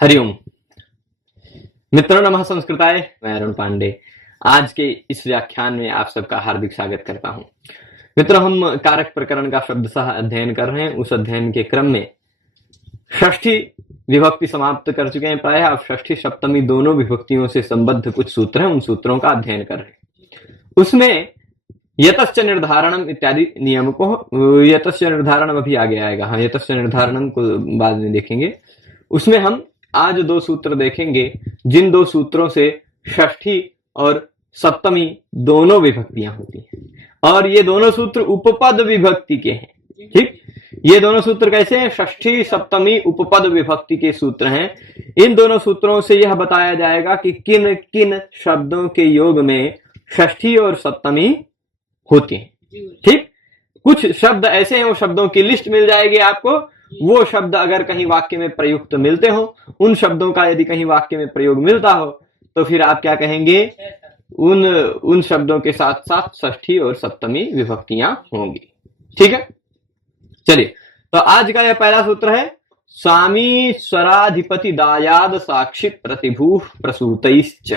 हरिओम। मित्रों नमः संस्कृताय। मैं अरुण पांडे आज के इस व्याख्यान में आप सबका हार्दिक स्वागत करता हूं। मित्रों, हम कारक प्रकरण का शब्दशः अध्ययन कर रहे हैं। उस अध्ययन के क्रम में षष्ठी विभक्ति समाप्त कर चुके हैं। प्रायः आप षष्ठी सप्तमी दोनों विभक्तियों से संबद्ध कुछ सूत्र हैं, उन सूत्रों का अध्ययन कर रहे हैं। उसमें यतश्च निर्धारणम इत्यादि नियम को, यतश्च निर्धारणम अभी आगे आएगा, हाँ यतश्च निर्धारणम को बाद में देखेंगे। उसमें हम आज दो सूत्र देखेंगे जिन दो सूत्रों से षष्ठी और सप्तमी दोनों विभक्तियां होती हैं, और ये दोनों सूत्र उपपद विभक्ति के हैं। ठीक, ये दोनों सूत्र कैसे हैं? षष्ठी सप्तमी उपपद विभक्ति के सूत्र हैं। इन दोनों सूत्रों से यह बताया जाएगा कि किन किन शब्दों के योग में षष्ठी और सप्तमी होती हैं। ठीक, कुछ शब्द ऐसे हैं, वो शब्दों की लिस्ट मिल जाएगी आपको। वो शब्द अगर कहीं वाक्य में प्रयुक्त मिलते हो, उन शब्दों का यदि कहीं वाक्य में प्रयोग मिलता हो, तो फिर आप क्या कहेंगे? उन शब्दों के साथ साथ षष्ठी और सप्तमी विभक्तियां होंगी। ठीक है, चलिए। तो आज का यह पहला सूत्र है, स्वामी स्वराधिपति दायाद साक्षी प्रतिभू प्रसूतैश्च।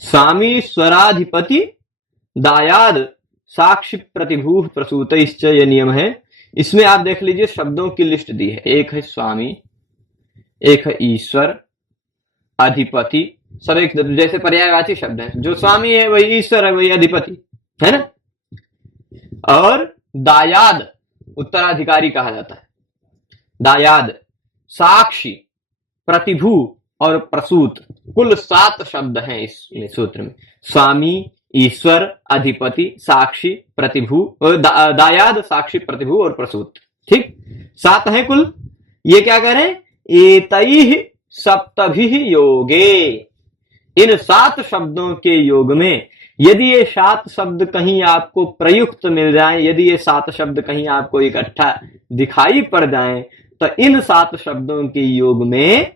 स्वामी स्वराधिपति दायाद साक्षी प्रतिभू प्रसूतैश्च, यह नियम है। इसमें आप देख लीजिए, शब्दों की लिस्ट दी है। एक है स्वामी, एक है ईश्वर, अधिपति, सब एक जैसे पर्यायवाची शब्द है। जो स्वामी है वही ईश्वर है, वही अधिपति है ना। और दायाद उत्तराधिकारी कहा जाता है। दायाद, साक्षी, प्रतिभू और प्रसूत, कुल 7 शब्द हैं इस सूत्र में। स्वामी, ईश्वर, अधिपति, साक्षी, प्रतिभू, दायाद, साक्षी, प्रतिभू और प्रसूत। ठीक, 7 हैं कुल। ये क्या करें? एतैः सप्तभिः योगे, इन 7 शब्दों के योग में यदि ये 7 शब्द कहीं आपको प्रयुक्त मिल जाए, यदि ये 7 शब्द कहीं आपको इकट्ठा दिखाई पड़ जाए, तो इन 7 शब्दों के योग में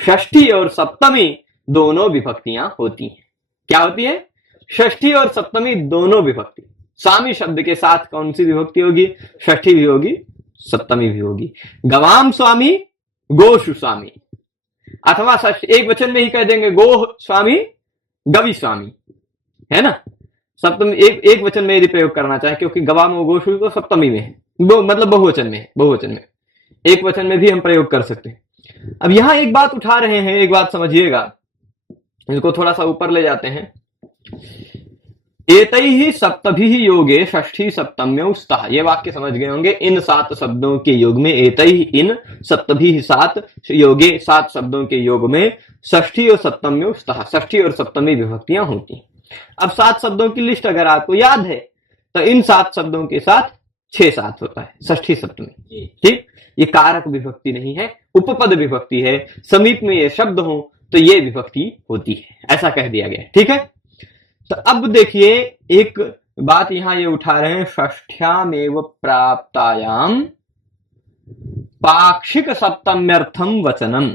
षष्ठी और सप्तमी दोनों विभक्तियां होती हैं। क्या होती है? षष्ठी और सप्तमी दोनों विभक्ति। स्वामी शब्द के साथ कौन सी विभक्ति होगी? षष्ठी भी होगी, सप्तमी भी होगी। गवाम स्वामी, गोषु स्वामी, अथवा एक वचन में ही कह देंगे गो स्वामी, गवि स्वामी, है ना। सप्तमी एक वचन में यदि प्रयोग करना चाहे, क्योंकि गवाम और गोषु तो सप्तमी में है, मतलब बहुवचन में है। बहुवचन में एक वचन में भी हम प्रयोग कर सकते हैं। अब यहां एक बात उठा रहे हैं, एक बात समझिएगा, इसको थोड़ा सा ऊपर ले जाते हैं। एतैः सप्तभिः योगे षष्ठी सप्तम्यौ स्तः, ये वाक्य समझ गए होंगे। इन 7 शब्दों के योग में, एतैः इन सप्तभिः 7 योगे, 7 शब्दों के योग में षष्ठी और सप्तम्यौ स्तः, षष्ठी और सप्तमी विभक्तियां होती हैं। अब 7 शब्दों की लिस्ट अगर आपको याद है, तो इन 7 शब्दों के साथ 6-7 होता है षष्ठी सप्तमी। ठीक, ये कारक विभक्ति नहीं है, उपपद विभक्ति है। समीप में ये शब्द हो तो ये विभक्ति होती है, ऐसा कह दिया गया। ठीक है, तो अब देखिए एक बात यहां ये उठा रहे हैं, षष्ठ्यामेव प्राप्तायाम पाक्षिक सप्तम्यर्थम वचनम।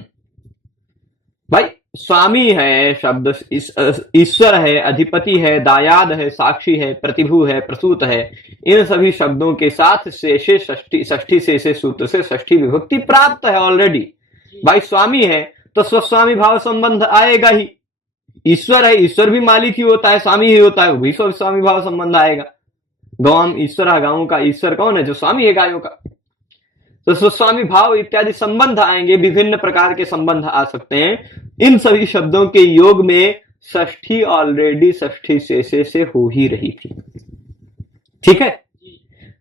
भाई, स्वामी है शब्द, ईश्वर है, अधिपति है, दायाद है, साक्षी है, प्रतिभू है, प्रसूत है, इन सभी शब्दों के साथ शेषे षष्ठी शेषे सूत्र से षष्ठी विभक्ति प्राप्त है ऑलरेडी। भाई, स्वामी है तो स्वस्वामी भाव संबंध आएगा ही। ईश्वर है, ईश्वर भी मालिक ही होता है, स्वामी ही होता है, वो भी स्वस्वामी भाव संबंध आएगा। गौम ईश्वर, गांवों का ईश्वर कौन है? जो स्वामी है गायों का। तो स्वस्वामी भाव इत्यादि संबंध आएंगे, विभिन्न प्रकार के संबंध आ सकते हैं। इन सभी शब्दों के योग में षष्ठी ऑलरेडी षष्ठी शेषे से हो ही रही थी। ठीक है,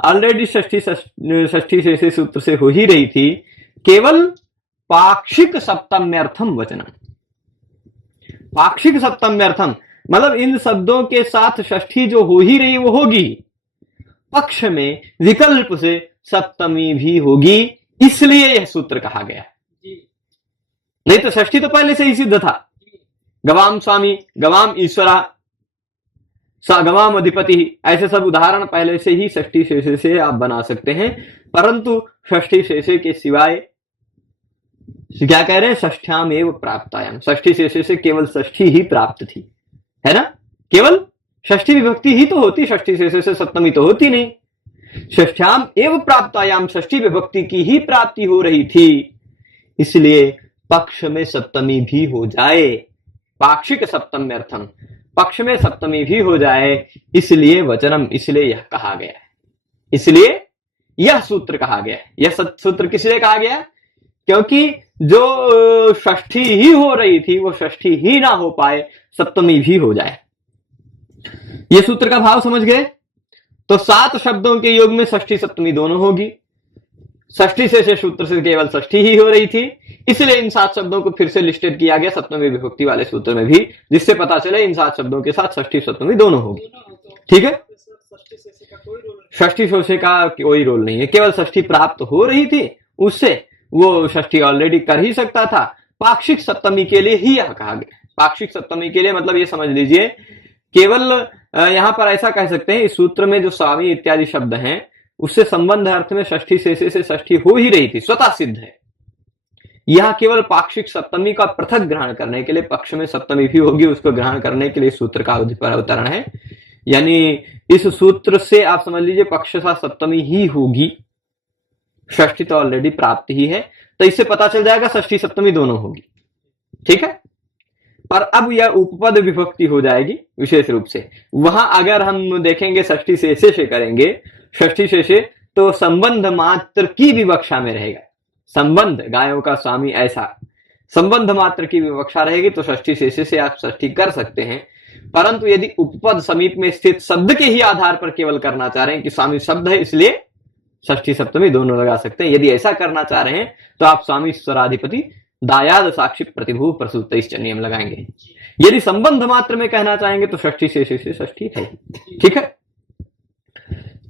ऑलरेडी षष्ठी शेषे सूत्र से हो ही रही थी। केवल पाक्षिक सप्तम्यर्थम वचनम, पाक्षिक सप्तम्यर्थम मतलब इन शब्दों के साथ षष्ठी जो हो ही रही वो होगी, पक्ष में विकल्प से सप्तमी भी होगी, इसलिए यह सूत्र कहा गया। नहीं तो षष्ठी तो पहले से ही सिद्ध था। गवाम स्वामी, गवाम ईश्वरा, गवाम अधिपति, ऐसे सब उदाहरण पहले से ही षष्ठी शेषे से आप बना सकते हैं। परंतु षष्ठी शेषे के सिवाय क्या कह रहे हैं? षष्ठ्यामेव प्राप्तायाम, षष्ठी शेषे से केवल षष्ठी ही प्राप्त थी, है ना। केवल षष्ठी विभक्ति ही तो होती, षष्ठी शेषे से सप्तमी तो होती नहीं। षष्ठ्याम एव प्राप्तायाम, षष्ठी विभक्ति की ही प्राप्ति हो रही थी। इसलिए पक्ष में सप्तमी भी हो जाए, पाक्षिक सप्तम्यर्थम, पक्ष में सप्तमी भी हो जाए, इसलिए वचनम, इसलिए यह कहा गया है, इसलिए यह सूत्र कहा गया है। यह सूत्र किसलिए कहा गया? क्योंकि जो षष्ठी ही हो रही थी वो षष्ठी ही ना हो पाए, सप्तमी भी हो जाए। यह सूत्र का भाव समझ गए? तो 7 शब्दों के योग में षष्ठी सप्तमी दोनों होगी। षष्ठी से सूत्र से केवल षष्ठी ही हो रही थी, इसलिए इन 7 शब्दों को फिर से लिस्टेड किया गया सप्तमी विभक्ति वाले सूत्र में भी, जिससे पता चले इन 7 शब्दों के साथ षष्ठी सप्तमी दोनों होगी। ठीक है, षष्ठी शेषे का कोई रोल नहीं है, केवल षष्ठी प्राप्त हो रही थी, उससे वो षष्ठी ऑलरेडी कर ही सकता था। पाक्षिक सप्तमी के लिए ही यह कहा गया। पाक्षिक सप्तमी के लिए मतलब ये समझ लीजिए, केवल यहां पर ऐसा कह सकते हैं, इस सूत्र में जो स्वामी इत्यादि शब्द हैं उससे संबंध अर्थ में षष्ठी शेषे से षष्ठी हो ही रही थी, स्वतः सिद्ध है। यह केवल पाक्षिक सप्तमी का पृथक ग्रहण करने के लिए, पक्ष में सप्तमी भी होगी उसको ग्रहण करने के लिए सूत्र का अवतरण है। यानी इस सूत्र से आप समझ लीजिए पक्ष सा सप्तमी ही होगी, षष्ठी तो ऑलरेडी प्राप्त ही है, तो इससे पता चल जाएगा षष्ठी सप्तमी दोनों होगी। ठीक है, पर अब यह उपपद विभक्ति हो जाएगी विशेष रूप से। वहां अगर हम देखेंगे षष्ठी शेषे से करेंगे, षष्ठी शेषे, तो संबंध मात्र की विवक्षा में रहेगा। संबंध, गायों का स्वामी, ऐसा संबंध मात्र की विवक्षा रहेगी, तो षष्ठी शेषे से आप षष्ठी कर सकते हैं। परंतु यदि उपपद समीप में स्थित शब्द के ही आधार पर केवल करना चाह रहे हैं कि स्वामी शब्द है इसलिए षष्ठी सप्तमी दोनों लगा सकते हैं, यदि ऐसा करना चाह रहे हैं तो आप स्वामी स्वराधिपति दायाद साक्षी प्रतिभू प्रसूत इस नियम लगाएंगे। यदि संबंध मात्र में कहना चाहेंगे तो षष्ठी शेषे से षष्ठी है। ठीक है,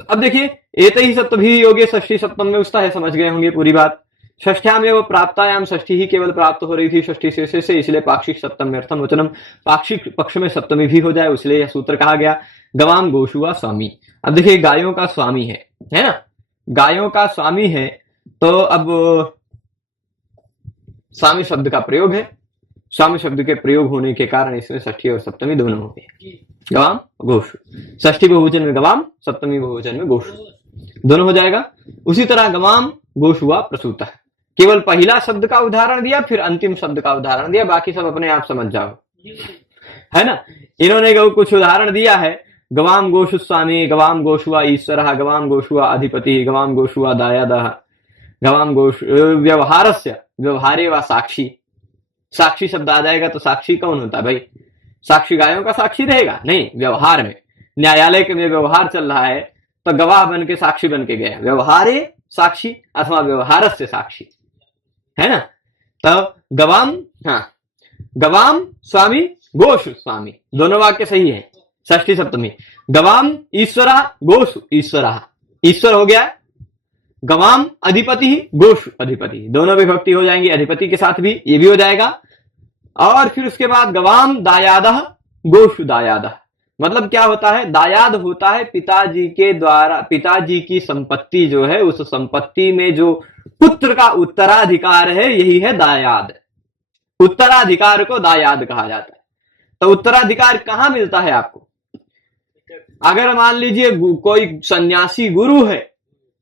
अब देखिए, एत ही सप्तभी योगे षष्ठी सप्तम में उसता है, समझ गए होंगे पूरी बात। षष्ठ्याम एवं प्राप्तायाम, षष्ठी ही केवल प्राप्त हो रही थी षष्ठी शेषे से, इसलिए पाक्षिक सप्तम्यर्थम वचनम, पाक्षिक पक्ष में सप्तमी भी हो जाए, इसलिए यह सूत्र कहा गया। गवाम गोशुआ स्वामी, अब देखिए गायों का स्वामी है ना, गायों का स्वामी है, तो अब स्वामी शब्द का प्रयोग है, स्वामी शब्द के प्रयोग होने के कारण इसमें षष्ठी और सप्तमी दोनों हो गए। गवाम गोशु, षष्ठी बहुवचन में गवाम, सप्तमी बहुवचन में गोशु, दोनों हो जाएगा। उसी तरह गवाम गोशुआ प्रसूता, केवल पहला शब्द का उदाहरण दिया, फिर अंतिम शब्द का उदाहरण दिया, बाकी सब अपने आप समझ जाओ, है ना। इन्होंने कुछ उदाहरण दिया है, गवाम गोशु स्वामी, गवाम गोशुआ ईश्वर, गवाम गोशुआ अधिपति, गवाम गोशुआ दायादः, गवाम गोशु व्यवहारस्य, व्यवहारे व साक्षी, साक्षी शब्द आ जाएगा तो साक्षी कौन होता है भाई? साक्षी गायों का साक्षी रहेगा? नहीं, व्यवहार में, न्यायालय के में व्यवहार चल रहा है तो गवाह बन के साक्षी बन के गया, व्यवहारे साक्षी अथवा व्यवहारस्य साक्षी, है ना। तो गवाम, हाँ, गवाम स्वामी, गोशु स्वामी, दोनों वाक्य सही है, षष्ठी सप्तमी। गवाम ईश्वरा, गोशु ईश्वरा, ईश्वर हो गया। गवाम अधिपति, गोशु अधिपति, दोनों विभक्ति हो जाएंगी, अधिपति के साथ भी, ये भी हो जाएगा। और फिर उसके बाद गवाम दायादः, गोशु दायादः, मतलब क्या होता है? दायाद होता है पिताजी के द्वारा, पिताजी की संपत्ति जो है, उस संपत्ति में जो पुत्र का उत्तराधिकार है, यही है दायाद। उत्तराधिकार को दायाद कहा जाता है। तो उत्तराधिकार कहां मिलता है आपको? अगर मान लीजिए कोई सन्यासी गुरु है,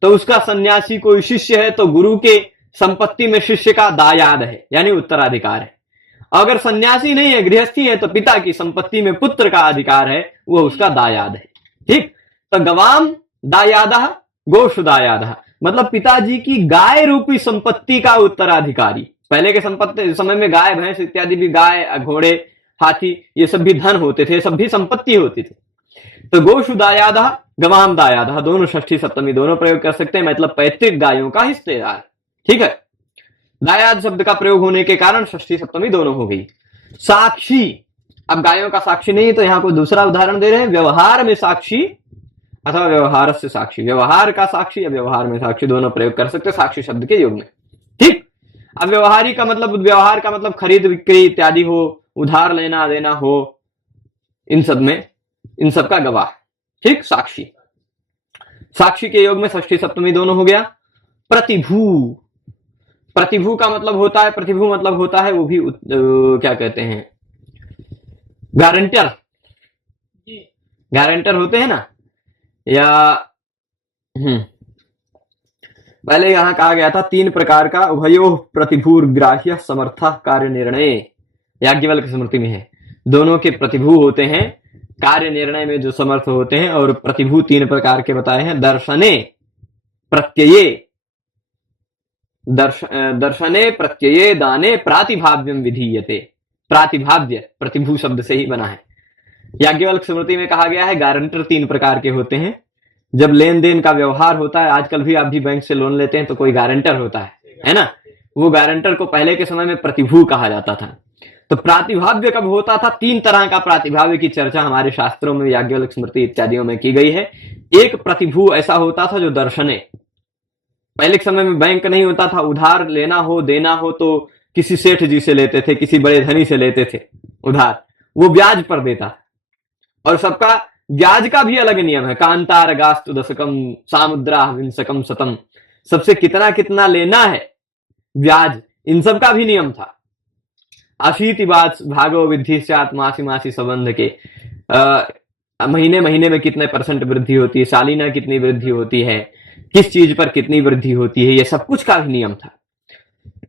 तो उसका सन्यासी कोई शिष्य है, तो गुरु के संपत्ति में शिष्य का दायाद है, यानी उत्तराधिकार है। अगर सन्यासी नहीं है, गृहस्थी है, तो पिता की संपत्ति में पुत्र का अधिकार है, वो उसका दायाद है। ठीक, तो गवाम दायादः, गोशु दायादः, मतलब पिताजी की गाय रूपी संपत्ति का उत्तराधिकारी। पहले के संपत्ति समय में गाय भैंस इत्यादि भी, गाय घोड़े हाथी, ये सब भी धन होते थे, सब भी संपत्ति होती थी। तो गोशु दायादः, गवाम दायादः, दोनों षष्ठी सप्तमी दोनों प्रयोग कर सकते हैं, मतलब पैतृक गायों का हिस्सेदार। ठीक है, दायाद शब्द का प्रयोग होने के कारण षष्ठी सप्तमी दोनों हो गई। साक्षी, अब गायों का साक्षी नहीं, तो यहां कोई दूसरा उदाहरण दे रहे हैं, व्यवहार में साक्षी अथवा व्यवहार से साक्षी, व्यवहार का साक्षी या व्यवहार में साक्षी, दोनों प्रयोग कर सकते हैं साक्षी शब्द के योग में। ठीक, अब व्यवहारी का मतलब, व्यवहार का मतलब खरीद बिक्री इत्यादि हो, उधार लेना देना हो, इन सब में, इन सब का गवाह। ठीक, साक्षी, साक्षी के योग में षष्ठी सप्तमी दोनों हो गया। प्रतिभू, प्रतिभू का मतलब होता है, प्रतिभू मतलब होता है वो भी क्या कहते हैं, गारंटर, गारंटर होते हैं ना, या पहले यहां कहा गया था 3 प्रकार का उभयो प्रतिभूर्ग्राह्य समर्थ कार्य निर्णय, याज्ञवल्क्य स्मृति में है। दोनों के प्रतिभू होते हैं, कार्य निर्णय में जो समर्थ होते हैं, और प्रतिभू 3 प्रकार के बताए हैं। दर्शने प्रत्यये, दर्शने प्रत्यये दाने प्रातिभाव्यम विधीयते। प्रातिभाव्य प्रतिभू शब्द से ही बना है। याज्ञवल्क्य स्मृति में कहा गया है गारंटर 3 प्रकार के होते हैं। जब लेन देन का व्यवहार होता है, आजकल भी आप भी बैंक से लोन लेते हैं तो कोई गारंटर होता है ना। वो गारंटर को पहले के समय में प्रतिभू कहा जाता था। तो प्रातिभाव्य कब होता था? 3 तरह का प्रातिभाव्य की चर्चा हमारे शास्त्रों में, याज्ञवल्क्य स्मृति इत्यादियों में की गई है। एक प्रतिभू ऐसा होता था जो दर्शने, पहले के समय में बैंक नहीं होता था, उधार लेना हो देना हो तो किसी सेठ जी से लेते थे, किसी बड़े धनी से लेते थे उधार, वो ब्याज पर देता। और सबका ब्याज का भी अलग नियम है। कांतार गास्तु दशकम सामुद्रा विंसकम शतम, सबसे कितना कितना लेना है ब्याज, इन सब का भी नियम था। अशीति भागो विधि से मासी मासी संबंध के, महीने महीने में कितने % वृद्धि होती है, सालिना कितनी वृद्धि होती है, किस चीज पर कितनी वृद्धि होती है, ये सब कुछ का भी नियम था।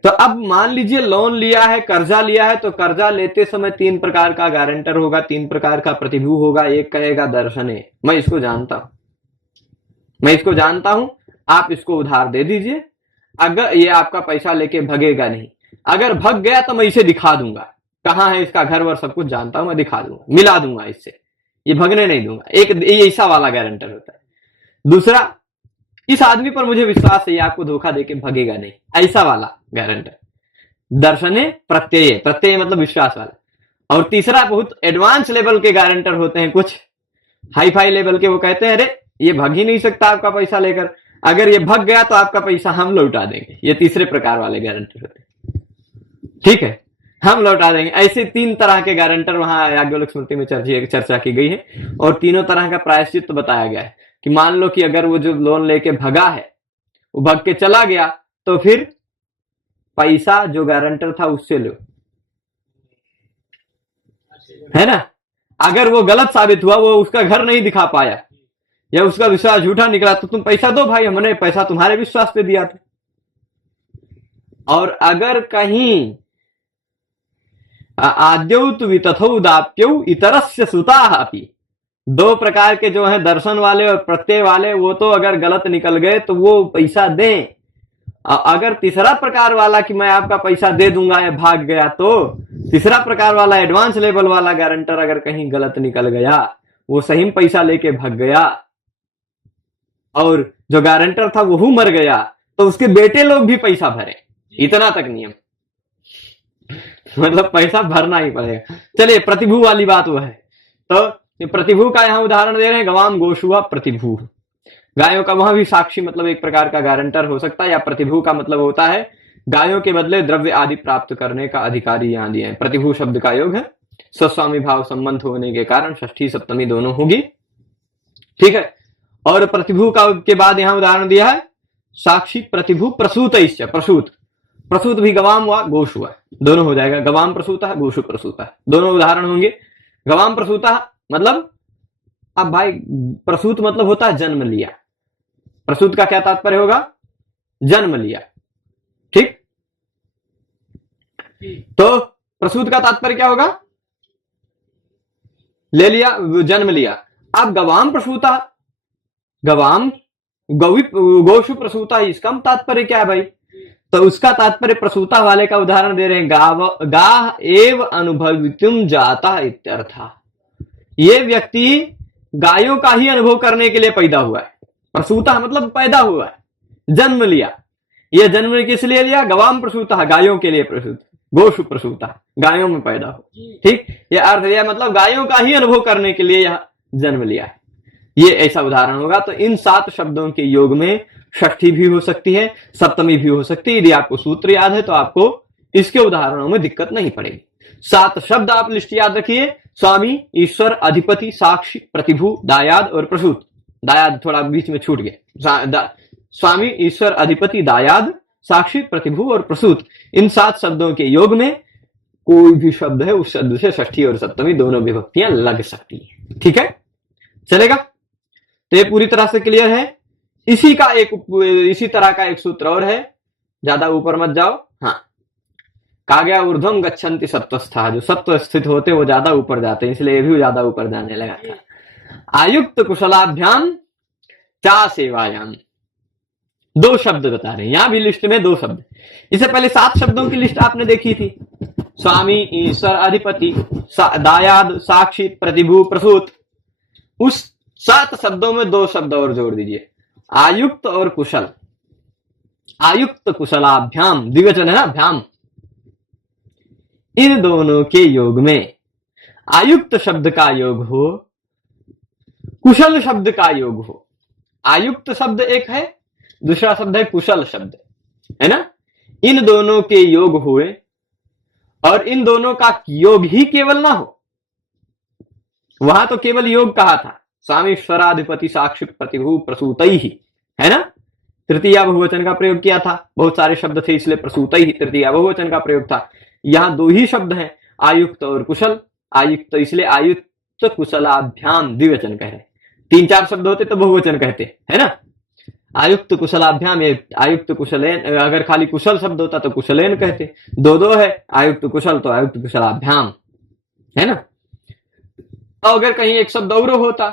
तो अब मान लीजिए लोन लिया है, कर्जा लिया है, तो कर्जा लेते समय 3 प्रकार का गारंटर होगा, 3 प्रकार का प्रतिभू होगा। एक कहेगा दर्शने, मैं इसको जानता हूं, आप इसको उधार दे दीजिए, अगर ये आपका पैसा लेके भगेगा नहीं, अगर भग गया तो मैं इसे दिखा दूंगा, कहां है इसका घर वर सब कुछ जानता हूं, मैं दिखा दूंगा, मिला दूंगा इससे, ये भगने नहीं दूंगा। एक ऐसा वाला गारंटर होता है। दूसरा, इस आदमी पर मुझे विश्वास है, ये आपको धोखा देके भगेगा नहीं, ऐसा वाला गारंटर। दर्शने प्रत्यय, प्रत्यय मतलब विश्वास वाला। और तीसरा, बहुत एडवांस लेवल के गारंटर होते हैं, कुछ हाई फाई लेवल के, वो कहते हैं अरे ये भग ही नहीं सकता आपका पैसा लेकर, अगर ये भग गया तो आपका पैसा हम लौटा देंगे। ये तीसरे प्रकार वाले गारंटर होते हैं, ठीक है, हम लौटा देंगे। ऐसे 3 तरह के गारंटर वहां याज्ञवल्क्य स्मृति में चर्चा की गई है। और तीनों तरह का प्रायश्चित बताया गया है कि मान लो कि अगर वो जो लोन लेके भगा है, वो भग के चला गया, तो फिर पैसा जो गारंटर था उससे लो, है ना। अगर वो गलत साबित हुआ, वो उसका घर नहीं दिखा पाया या उसका विश्वास झूठा निकला, तो तुम पैसा दो भाई, हमने पैसा तुम्हारे विश्वास पे दिया था। और अगर कहीं आद्यौत वितथौ दाप्यौ इतरस्य सुताः अपि, 2 प्रकार के जो है दर्शन वाले और प्रत्यय वाले, वो तो अगर गलत निकल गए तो वो पैसा दें। अगर तीसरा प्रकार वाला कि मैं आपका पैसा दे दूंगा या भाग गया, तो तीसरा प्रकार वाला एडवांस लेवल वाला गारंटर अगर कहीं गलत निकल गया, वो सही में पैसा लेके भाग गया और जो गारंटर था वो मर गया, तो उसके बेटे लोग भी पैसा भरे। इतना तक नियम, मतलब पैसा भरना ही पड़ेगा। चलिए, प्रतिभू वाली बात वो है। तो प्रतिभू का यहां उदाहरण दे रहे हैं, गवाम गोशुआ प्रतिभू, गायों का। वहां भी साक्षी मतलब एक प्रकार का गारंटर हो सकता है, या प्रतिभू का मतलब होता है गायों के बदले द्रव्य आदि प्राप्त करने का अधिकारी यहां दिए हैं। प्रतिभू शब्द का योग है स्वस्वामी भाव संबंध होने के कारण षष्ठी सप्तमी दोनों होगी, ठीक है। और प्रतिभू का के बाद यहां उदाहरण दिया है साक्षी प्रतिभू प्रसूत, प्रसूत भी गवाम हुआ गोश हुआ, दोनों हो जाएगा। गवाम प्रसूता है, गोशु प्रसूता है, दोनों उदाहरण होंगे। गवाम प्रसूता मतलब, अब भाई प्रसूत मतलब होता है जन्म लिया। प्रसूत का क्या तात्पर्य होगा? जन्म लिया, ठीक। तो प्रसूत का तात्पर्य क्या होगा? ले लिया, जन्म लिया। अब गवाम प्रसूता, गवाम गोशु प्रसूता, इसका तात्पर्य क्या है भाई? तो उसका तात्पर्य प्रसूता वाले का उदाहरण दे रहे हैं, गाह एव अनुभवितुम जाता इत्यर्था। ये व्यक्ति गायों का ही अनुभव करने के लिए पैदा हुआ है। प्रसूता मतलब पैदा हुआ है, जन्म लिया। यह जन्म किस लिए लिया? गवाम प्रसूता, गायों के लिए प्रसूत, गोशु प्रसूता, गायों में पैदा हो, ठीक। यह अर्थ लिया मतलब गायों का ही अनुभव करने के लिए यह जन्म लिया है, ये ऐसा उदाहरण होगा। तो इन 7 शब्दों के योग में षष्ठी भी हो सकती है, सप्तमी भी हो सकती है। यदि आपको सूत्र याद है तो आपको इसके उदाहरणों में दिक्कत नहीं पड़ेगी। 7 शब्द आप लिस्ट याद रखिए, स्वामी, ईश्वर, अधिपति, साक्षी, प्रतिभू, दायाद और प्रसूत। दायाद थोड़ा बीच में छूट गया। स्वामी, ईश्वर, अधिपति, दायाद, साक्षी, प्रतिभू और प्रसूत, इन 7 शब्दों के योग में कोई भी शब्द है उस शब्द से षष्ठी और सप्तमी दोनों विभक्तियां लग सकती है, ठीक है, चलेगा। तो ये पूरी तरह से क्लियर है इसी तरह का एक सूत्र और है, ज्यादा ऊपर मत जाओ। हाँ, कहा गया ऊर्ध्वं गच्छन्ति सत्वस्था, जो सत्व स्थित होते वो ज्यादा ऊपर जाते हैं, इसलिए ये भी ज्यादा ऊपर जाने लगा था। आयुक्त कुशलाभ्याम चा सेवायाम, 2 शब्द बता रहे हैं यहां भी लिस्ट में, 2 शब्द। इससे पहले 7 शब्दों की लिस्ट आपने देखी थी, स्वामी, ईश्वर, अधिपति, दायाद, साक्षी, प्रतिभू, प्रसूत। उस 7 शब्दों में 2 शब्द और जोड़ दीजिए, आयुक्त और कुशल। आयुक्त कुशलाभ्याम, द्विवचन है ना, भ्याम। इन दोनों के योग में आयुक्त शब्द का योग हो, कुशल शब्द का योग हो। आयुक्त शब्द एक है, दूसरा शब्द है कुशल शब्द, है ना। इन दोनों के योग हुए और इन दोनों का योग ही केवल ना हो, वहां तो केवल योग कहा था, स्वामीश्वराधिपति साक्षी प्रतिभू प्रसूतई ही, है ना। तृतीया बहुवचन का प्रयोग किया था, बहुत सारे शब्द थे इसलिए प्रसूतई ही तृतीया बहुवचन का प्रयोग था। यहां 2 ही शब्द हैं, आयुक्त और कुशल। आयुक्त इसलिए आयुक्त कुशलाभ्याम द्विवचन कह रहे, 3-4 शब्द होते तो बहुवचन कहते, है ना। आयुक्त कुशलाभ्याम, आयुक्त कुशलेन, अगर खाली कुशल शब्द होता तो कुशलेन कहते, 2-2 है, आयुक्त कुशल तो आयुक्त कुशलाभ्याम, है ना। तो अगर कहीं एक शब्द और होता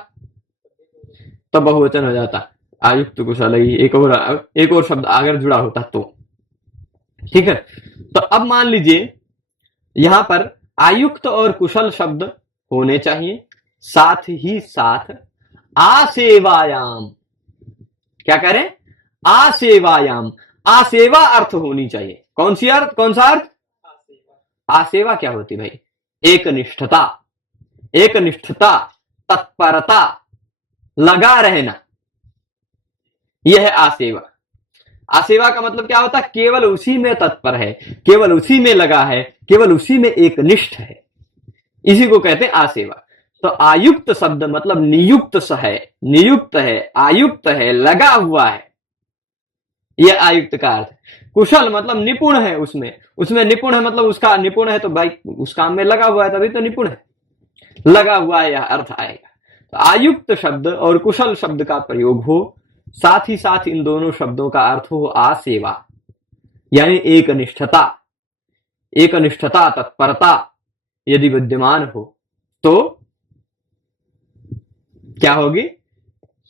तो बहुवचन हो जाता, आयुक्त कुशल, एक और शब्द अगर जुड़ा होता तो, ठीक है। तो अब मान लीजिए यहां पर आयुक्त और कुशल शब्द होने चाहिए, साथ ही साथ आसेवायाम, क्या करें, आसेवायाम, आसेवा अर्थ होनी चाहिए। कौन सा अर्थ? आसेवा क्या होती भाई? एकनिष्ठता, एकनिष्ठता, तत्परता, लगा रहना, यह है आसेवा। आसेवा का मतलब क्या होता है? केवल उसी में तत्पर है, केवल उसी में लगा है, केवल उसी में एकनिष्ठ है, इसी को कहते हैं आसेवा। तो आयुक्त शब्द मतलब नियुक्त है, नियुक्त है, आयुक्त है, लगा हुआ है, यह आयुक्त का अर्थ। कुशल मतलब निपुण है, उसमें निपुण है, मतलब उसका निपुण है तो भाई उस काम में लगा हुआ है, तभी तो निपुण है, लगा हुआ है, यह अर्थ आएगा। तो आयुक्त शब्द और कुशल शब्द का प्रयोग हो, साथ ही साथ इन दोनों शब्दों का अर्थ हो आसेवा, यानी एकनिष्ठता, एकनिष्ठता, तत्परता यदि विद्यमान हो तो क्या होगी?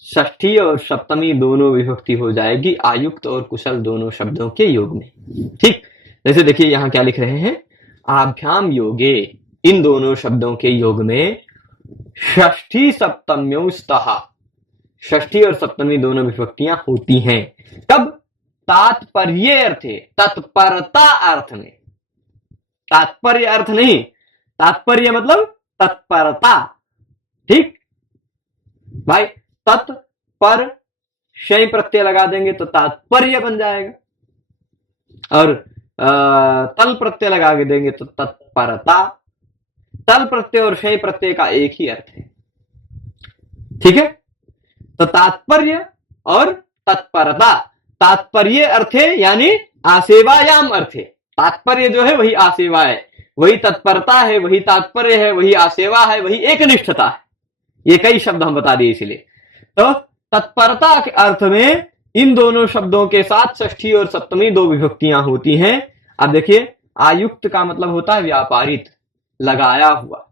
षष्ठी और सप्तमी दोनों विभक्ति हो जाएगी आयुक्त और कुशल दोनों शब्दों के योग में। ठीक, जैसे देखिए यहां क्या लिख रहे हैं, आभ्याम योगे, इन दोनों शब्दों के योग में षष्ठी सप्तम्यों स्तः, षष्ठी और सप्तमी दोनों विभक्तियां होती हैं। तब तात्पर्य अर्थे, तत्परता अर्थ में, तात्पर्य अर्थ नहीं, तात्पर्य मतलब तत्परता। ठीक भाई, तत्पर शय प्रत्यय लगा देंगे तो तात्पर्य बन जाएगा, और तल प्रत्यय लगा के देंगे तो तत्परता। तल प्रत्यय और शय प्रत्यय का एक ही अर्थ है, ठीक है। तो तात्पर्य और तत्परता, तात्पर्य अर्थे यानी आसेवायाम अर्थे, तात्पर्य जो है वही आसेवा है, वही तत्परता है, वही तात्पर्य है, वही आसेवा है, वही एकनिष्ठता है। ये कई शब्द हम बता दिए इसलिए। तो तत्परता के अर्थ में इन दोनों शब्दों के साथ षष्ठी और सप्तमी दो विभक्तियां होती हैं। अब देखिए, आयुक्त का मतलब होता है व्यापारित, लगाया हुआ।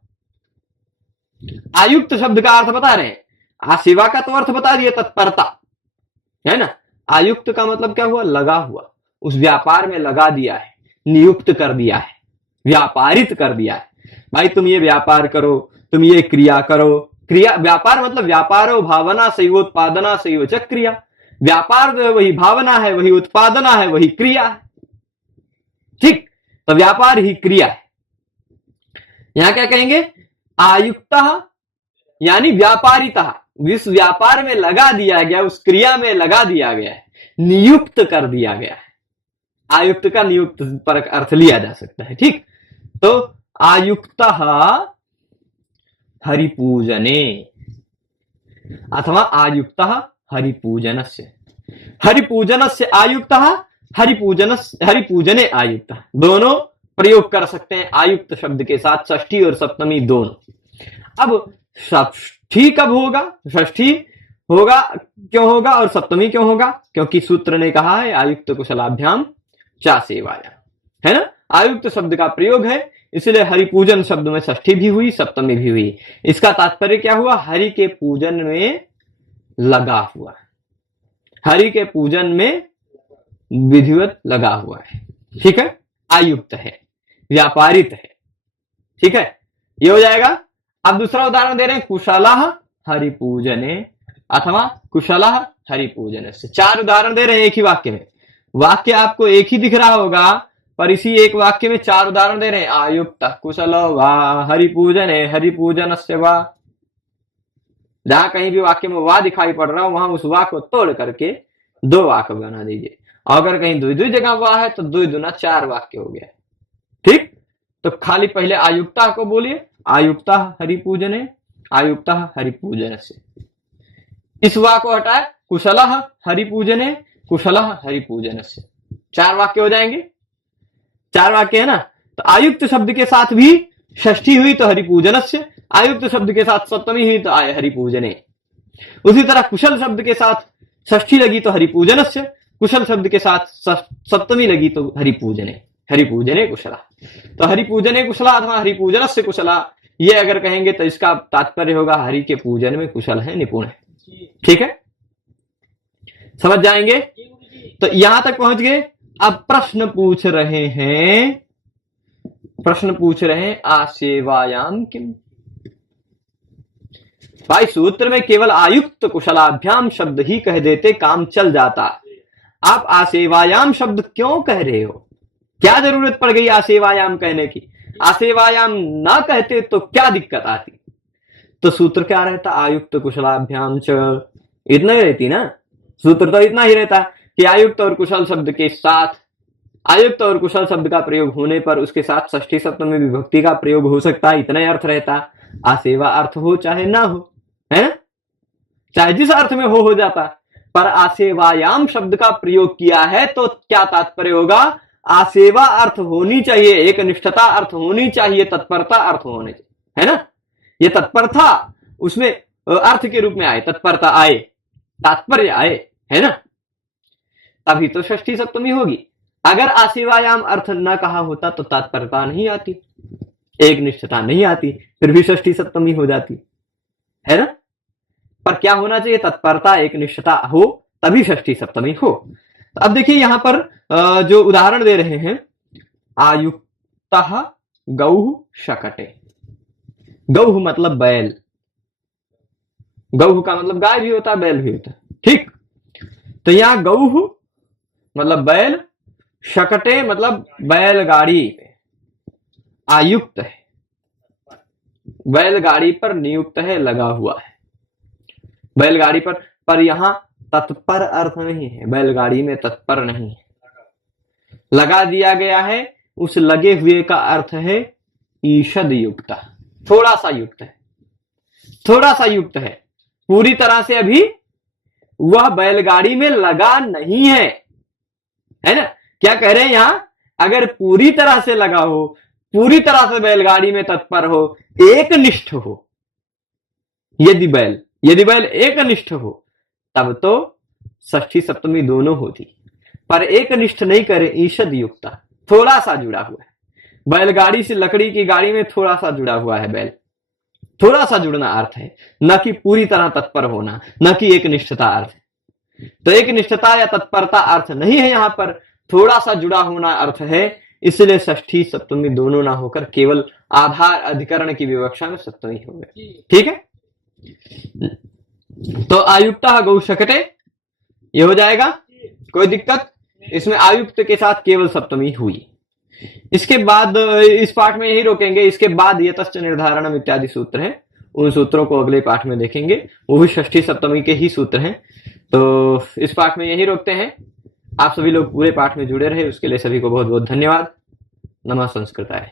आयुक्त शब्द का अर्थ बता रहे हैं, आसेवा का तो अर्थ बता दिए तत्परता, है ना। आयुक्त का मतलब क्या हुआ? लगा हुआ, उस व्यापार में लगा दिया है, नियुक्त कर दिया है, व्यापारित कर दिया है। भाई तुम ये व्यापार करो, तुम ये क्रिया करो। क्रिया, व्यापार मतलब व्यापारो भावना संयोत्पादना संयोजक क्रिया। व्यापार जो है वही भावना है, वही उत्पादना है, वही क्रिया है। ठीक, तो व्यापार ही क्रिया है। यहां क्या कहेंगे? आयुक्तः यानी व्यापारितः, जिस व्यापार में लगा दिया गया, उस क्रिया में लगा दिया गया है, नियुक्त कर दिया गया है। आयुक्त का नियुक्त पर अर्थ लिया जा सकता है। ठीक, तो आयुक्तः हरिपूजने अथवा आयुक्तः हरिपूजनस्य, हरिपूजनस्य आयुक्तः, हरिपूजने आयुक्तः, दोनों प्रयोग कर सकते हैं आयुक्त शब्द के साथ, षष्ठी और सप्तमी दोनों। अब षष्ठी कब होगा? षष्ठी होगा क्यों होगा और सप्तमी क्यों होगा? क्योंकि सूत्र ने कहा है आयुक्त कुशलाभ्याम चा सेवायाम, है ना। आयुक्त शब्द का प्रयोग है, इसलिए हरिपूजन शब्द में षष्ठी भी हुई, सप्तमी भी हुई। इसका तात्पर्य क्या हुआ? हरि के पूजन में लगा हुआ, हरि के पूजन में विधिवत लगा हुआ है, ठीक है। आयुक्त है, व्यापारित है, ठीक है, ये हो जाएगा। अब दूसरा उदाहरण दे रहे हैं, कुशलः हरिपूजने अथवा कुशलः हरिपूजन से। 4 उदाहरण दे रहे हैं एक ही वाक्य में। वाक्य आपको एक ही दिख रहा होगा, पर इसी एक वाक्य में 4 उदाहरण दे रहे हैं। आयुक्त कुशल वा हरिपूजने हरिपूजनस्य वा। जहां कहीं भी वाक्य में वा दिखाई पड़ रहा हो, वहां उस वा को तोड़ करके 2 वाक्य बना दीजिए। अगर कहीं 2 जगह वा है तो 2 दूना 4 वाक्य हो गया, ठीक। तो खाली पहले आयुक्ता को बोलिए, आयुक्ता हरिपूजने, आयुक्ता हरिपूजन से। इस वा को हटाए, कुशलः हरिपूजने, कुशलः हरिपूजन से। 4 वाक्य हो जाएंगे, 4 वाक्य है ना। तो आयुक्त शब्द के साथ भी षष्ठी हुई तो हरिपूजन से, आयुक्त शब्द के साथ सप्तमी हुई तो आय हरिपूजने। उसी तरह कुशल शब्द के साथ षष्ठी लगी तो हरिपूजन से, कुशल शब्द के साथ सप्तमी लगी तो हरिपूजने, हरिपूजने कुशला। तो हरिपूजने कुशला अथवा हरिपूजन से कुशला, ये अगर कहेंगे तो इसका तात्पर्य होगा हरि के पूजन में कुशल है, निपुण है, ठीक है। समझ जाएंगे? तो यहां तक पहुंच गए। अब प्रश्न पूछ रहे हैं, प्रश्न पूछ रहे हैं आसेवायाम किम। भाई सूत्र में केवल आयुक्त कुशलाभ्याम शब्द ही कह देते काम चल जाता, आप आसेवायाम शब्द क्यों कह रहे हो? क्या जरूरत पड़ गई आसेवायाम कहने की? आसेवायाम ना कहते तो क्या दिक्कत आती? तो सूत्र क्या रहता? आयुक्त कुशलाभ्याम च, इतना ही रहती ना। सूत्र तो इतना ही रहता कि आयुक्त और कुशल शब्द के साथ, आयुक्त और कुशल शब्द का प्रयोग होने पर उसके साथ षष्ठी सप्तमी विभक्ति का प्रयोग हो सकता है, इतना ही अर्थ रहता। आसेवा अर्थ हो चाहे ना हो, है ना, चाहे जिस अर्थ में हो जाता। पर आसेवायाम शब्द का प्रयोग किया है तो क्या तात्पर्य होगा? आसेवा अर्थ होनी चाहिए, एक निष्ठता अर्थ होनी चाहिए, तत्परता अर्थ होने चाहिए, है ना। ये तत्परता उसमें अर्थ के रूप में आए, तत्परता आए, तात्पर्य आए, है ना, तभी तो षष्ठी सप्तमी होगी। अगर आसेवायाम अर्थ न कहा होता तो तात्परता नहीं आती, एक निष्ठता नहीं आती, फिर भी षष्ठी सप्तमी हो जाती, है ना। पर क्या होना चाहिए? तत्परता एक निष्ठता हो तभी षष्ठी सप्तमी हो। तो अब देखिए यहां पर जो उदाहरण दे रहे हैं, आयुक्तः गौः शकटे। गौः मतलब बैल, गौः का मतलब गाय भी होता है, बैल भी होता है, ठीक। तो यहां गौः मतलब बैल, शकटे मतलब बैलगाड़ी आयुक्त है, बैलगाड़ी पर नियुक्त है, लगा हुआ है बैलगाड़ी पर यहां तत्पर अर्थ नहीं है, बैलगाड़ी में तत्पर नहीं है, लगा दिया गया है। उस लगे हुए का अर्थ है ईषद युक्त, थोड़ा सा युक्त है, थोड़ा सा युक्त है, पूरी तरह से अभी वह बैलगाड़ी में लगा नहीं है, है ना। क्या कह रहे हैं यहां? अगर पूरी तरह से लगा हो, पूरी तरह से बैलगाड़ी में तत्पर हो, एक निष्ठ हो, यदि बैल एक निष्ठ हो तब तो षष्ठी सप्तमी दोनों होती। पर एक निष्ठ नहीं करे, ईषद युक्ता, थोड़ा सा जुड़ा हुआ है बैलगाड़ी से, लकड़ी की गाड़ी में थोड़ा सा जुड़ा हुआ है बैल, थोड़ा सा जुड़ना अर्थ है, न कि पूरी तरह तत्पर होना, न कि एक निष्ठता अर्थ है। तो एक निष्ठता या तत्परता अर्थ नहीं है, यहां पर थोड़ा सा जुड़ा होना अर्थ है। इसलिए षष्ठी सप्तमी दोनों ना होकर केवल आधार अधिकरण की विवक्षा में सप्तमी हो गए, ठीक है। तो आयुक्ता गौ शकटे ये हो जाएगा, कोई दिक्कत? इसमें आयुक्त के साथ केवल सप्तमी हुई। इसके बाद इस पाठ में यही रोकेंगे, इसके बाद यतश्च निर्धारणम इत्यादि सूत्र हैं, उन सूत्रों को अगले पाठ में देखेंगे, वो भी षष्ठी सप्तमी के ही सूत्र हैं। तो इस पाठ में यही रोकते हैं। आप सभी लोग पूरे पाठ में जुड़े रहे, उसके लिए सभी को बहुत बहुत धन्यवाद। नमः संस्कृताय।